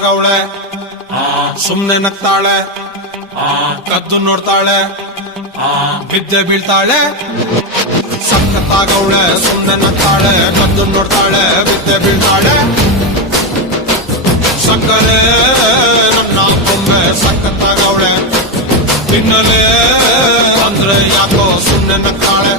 ಸಕ್ಕತ್ತಾಗವಳೆ ಸುಮ್ನೆ ನಗ್ತಾಳೆ ಕದ್ದು ನೋಡ್ತಾಳೆ ಬಿದ್ದೆ ಬೀಳ್ತಾಳೆ ಸಕ್ಕತ್ತಾಗವಳೆ ಸುಮ್ನೆ ನಗ್ತಾಳೆ ಕದ್ದು ನೋಡ್ತಾಳೆ ಬಿದ್ದೆ ಬೀಳ್ತಾಳೆ ಸಕ್ಕರೆ ನನ್ನ ಕೊಂಬೆ ಸಕ್ಕತ್ತಾಗವಳೆ ತಿನ್ನಲೇ ಅಂದ್ರೆ ಯಾಕೋ ಸುಮ್ನೆ ನಗ್ತಾಳೆ